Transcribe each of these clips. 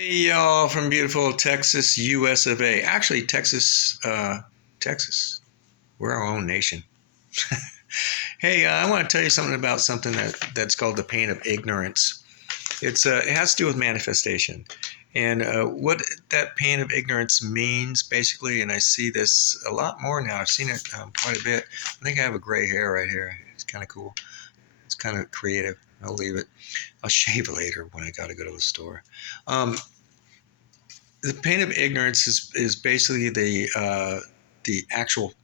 Hey y'all from beautiful Texas, US of A. Actually, Texas. We're our own nation. Hey, I want to tell you something about something that's called the pain of ignorance. It has to do with manifestation, and what that pain of ignorance means basically. And I see this a lot more now. I've seen it quite a bit. I think I have a gray hair right here. It's kind of cool. It's kind of creative. I'll leave it. I'll shave later when I got to go to the store. Um, the pain of ignorance is basically the actual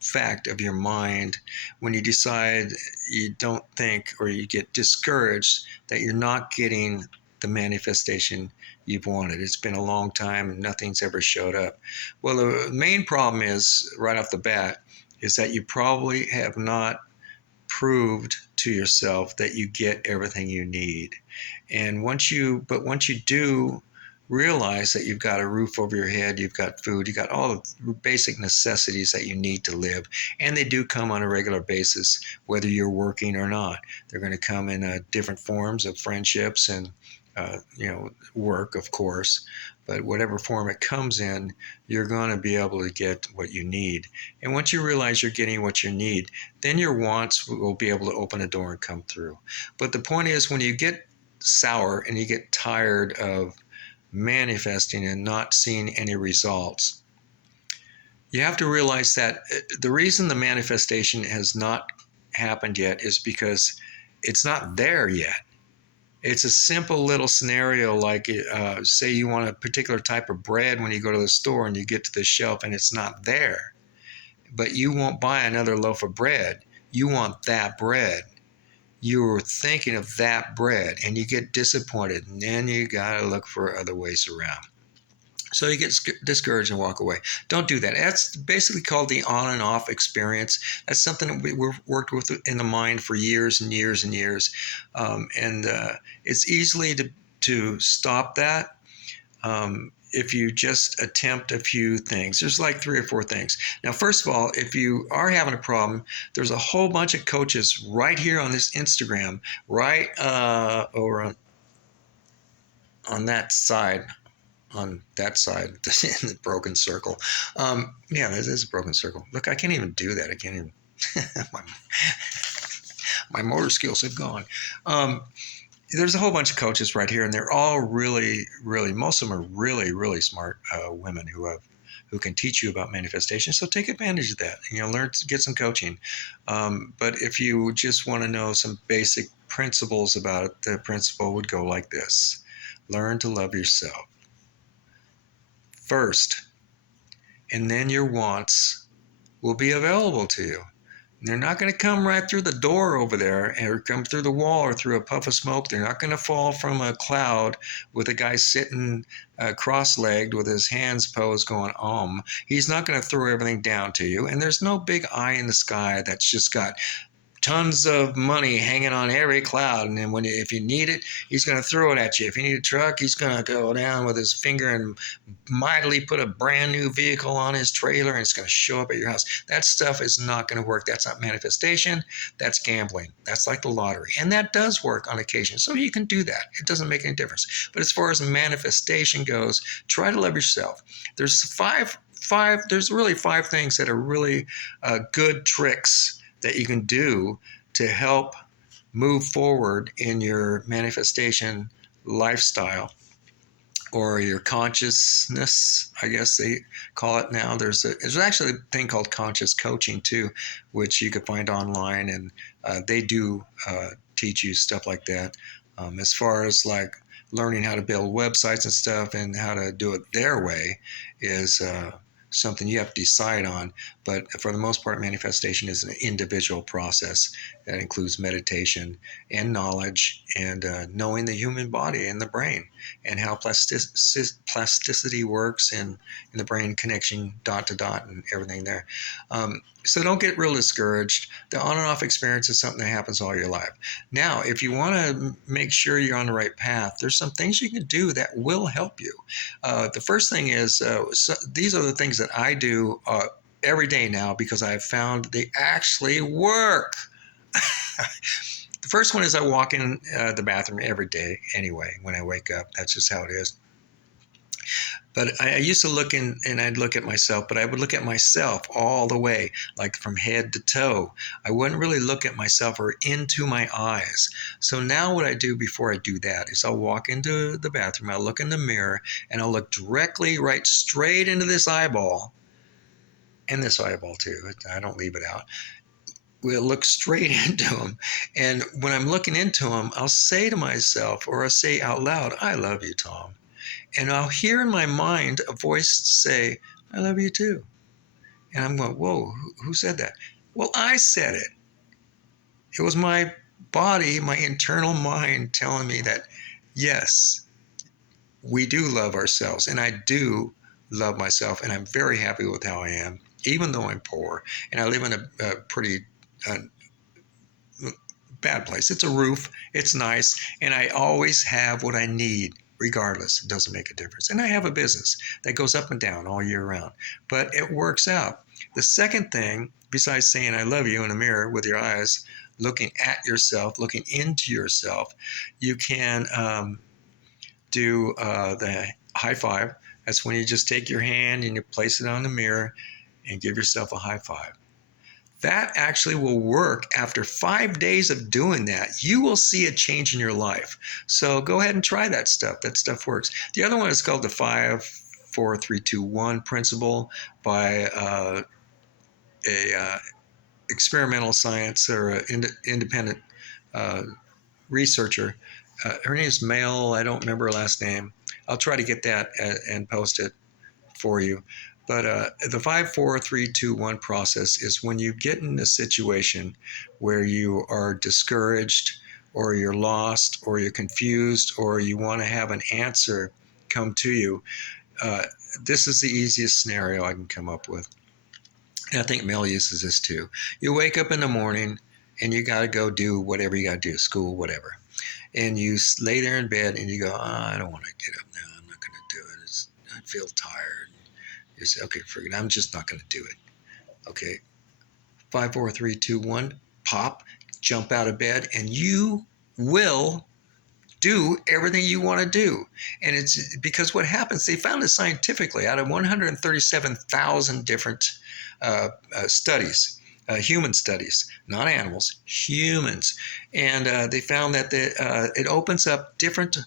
fact of your mind when you decide you don't think or you get discouraged that you're not getting the manifestation you've wanted. It's been a long time and nothing's ever showed up. Well, the main problem is right off the bat is that you probably have not proved to yourself that you get everything you need. And once you do realize that you've got a roof over your head, you've got food, you've got all the basic necessities that you need to live, and they do come on a regular basis, whether you're working or not. They're going to come in different forms of friendships and work, of course, but whatever form it comes in, you're going to be able to get what you need. And once you realize you're getting what you need, then your wants will be able to open a door and come through. But the point is, when you get sour and you get tired of manifesting and not seeing any results, you have to realize that the reason the manifestation has not happened yet is because it's not there yet. It's a simple little scenario like, say you want a particular type of bread when you go to the store and you get to the shelf and it's not there, but you won't buy another loaf of bread. You want that bread. You're thinking of that bread and you get disappointed, and then you got to look for other ways around. So you get discouraged and walk away. Don't do that. That's basically called the on and off experience. That's something that we've worked with in the mind for years and years and years. And it's easily to stop that if you just attempt a few things. There's like three or four things. Now, first of all, if you are having a problem, there's a whole bunch of coaches right here on this Instagram, right over on that side, in the broken circle. Yeah, this is a broken circle. Look, I can't even do that. I can't even. my, my motor skills have gone. There's a whole bunch of coaches right here, and they're all really, really. Most of them are really, really smart women who can teach you about manifestation. So take advantage of that. Learn to get some coaching. But if you just want to know some basic principles about it, the principle would go like this: learn to love yourself first, and then your wants will be available to you. They're not going to come right through the door over there or come through the wall or through a puff of smoke. They're not going to fall from a cloud with a guy sitting cross-legged with his hands posed going, He's not going to throw everything down to you. And there's no big eye in the sky that's just got tons of money hanging on every cloud, and then if you need it, he's going to throw it at you. If you need a truck, he's going to go down with his finger and mightily put a brand new vehicle on his trailer, and it's going to show up at your house. That stuff is not going to work. That's not manifestation. That's gambling. That's like the lottery, and that does work on occasion. So you can do that. It doesn't make any difference. But as far as manifestation goes, try to love yourself. There's There's really five things that are really good tricks that you can do to help move forward in your manifestation lifestyle or your consciousness, I guess they call it now. There's actually a thing called conscious coaching too, which you could find online, and they do teach you stuff like that. As far as like learning how to build websites and stuff and how to do it their way is something you have to decide on. But for the most part, manifestation is an individual process that includes meditation and knowledge and knowing the human body and the brain and how plasticity works in the brain, connection dot to dot and everything there. So don't get real discouraged. The on and off experience is something that happens all your life. Now, if you want to make sure you're on the right path, there's some things you can do that will help you. The first thing is, these are the things that I do every day now because I've found they actually work. The first one is I walk in the bathroom every day anyway when I wake up. That's just how it is. But I used to look in and I'd look at myself, but I would look at myself all the way, like from head to toe. I wouldn't really look at myself or into my eyes. So now what I do before I do that is I'll walk into the bathroom, I'll look in the mirror, and I'll look directly right straight into this eyeball and this eyeball too. I don't leave it out. We'll look straight into them. And when I'm looking into them, I'll say to myself, or I'll say out loud, I love you, Tom. And I'll hear in my mind a voice say, I love you too. And I'm going, whoa, who said that? Well, I said it. It was my body, my internal mind telling me that, yes, we do love ourselves. And I do love myself. And I'm very happy with how I am, even though I'm poor. And I live in a pretty bad place. It's a roof. It's nice. And I always have what I need. Regardless, it doesn't make a difference. And I have a business that goes up and down all year round, but it works out. The second thing, besides saying I love you in a mirror with your eyes, looking at yourself, looking into yourself, you can do the high five. That's when you just take your hand and you place it on the mirror and give yourself a high five. That actually will work. After 5 days of doing that, you will see a change in your life. So go ahead and try that stuff. That stuff works. The other one is called the 5, 4, 3, 2, 1 principle by a experimental science or independent researcher. Her name is Mel. I don't remember her last name. I'll try to get that and post it for you. But the 5, 4, 3, 2, 1 process is when you get in a situation where you are discouraged or you're lost or you're confused or you want to have an answer come to you. This is the easiest scenario I can come up with. And I think Mel uses this too. You wake up in the morning and you got to go do whatever you got to do, school, whatever. And you lay there in bed and you go, I don't want to get up now. I'm not going to do it. I feel tired. You say, okay, forget it. I'm just not going to do it. Okay. 5, 4, 3, 2, 1, pop, jump out of bed, and you will do everything you want to do. And it's because what happens, they found it scientifically out of 137,000 different studies, human studies, not animals, humans. And they found that it opens up different,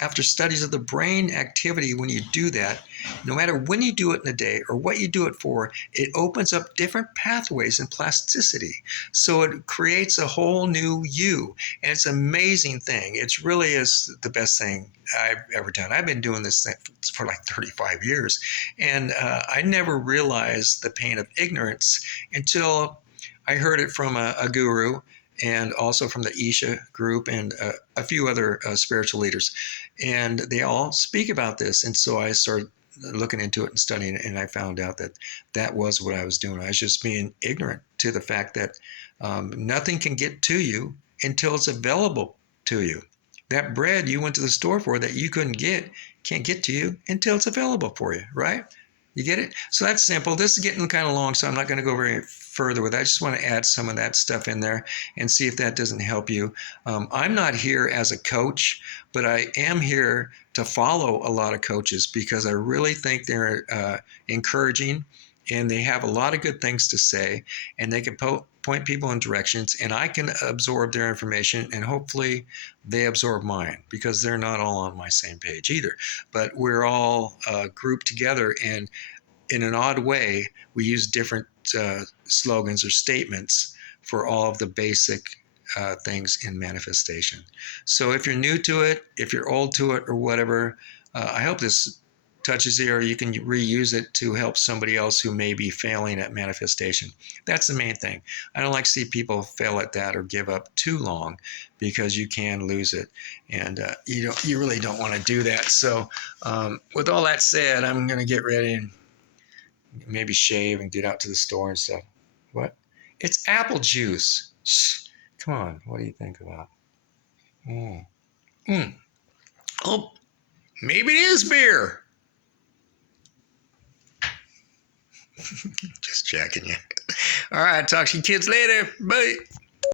after studies of the brain activity, when you do that, no matter when you do it in a day or what you do it for, it opens up different pathways and plasticity. So it creates a whole new you. And it's an amazing thing. It really is the best thing I've ever done. I've been doing this thing for like 35 years. And I never realized the pain of ignorance until I heard it from a guru, and also from the Isha group and a few other spiritual leaders. And they all speak about this. And so I started looking into it and studying it, and I found out that that was what I was doing. I was just being ignorant to the fact that nothing can get to you until it's available to you. That bread you went to the store for that you couldn't get can't get to you until it's available for you, right? You get it? So that's simple. This is getting kind of long, so I'm not going to go very further with that. I just want to add some of that stuff in there and see if that doesn't help you. I'm not here as a coach, but I am here to follow a lot of coaches because I really think they're encouraging and they have a lot of good things to say, and they can point people in directions, and I can absorb their information, and hopefully they absorb mine, because they're not all on my same page either. But we're all grouped together, and in an odd way, we use different slogans or statements for all of the basic things in manifestation. So if you're new to it, if you're old to it, or whatever, I hope this touches you, or you can reuse it to help somebody else who may be failing at manifestation. That's the main thing. I don't like to see people fail at that or give up too long, because you can lose it, and you really don't want to do that. So with all that said, I'm going to get ready and maybe shave and get out to the store and stuff. What? It's apple juice. Shh. Come on. What do you think about? Oh, maybe it is beer. Just checking you. All right. Talk to you kids later. Bye.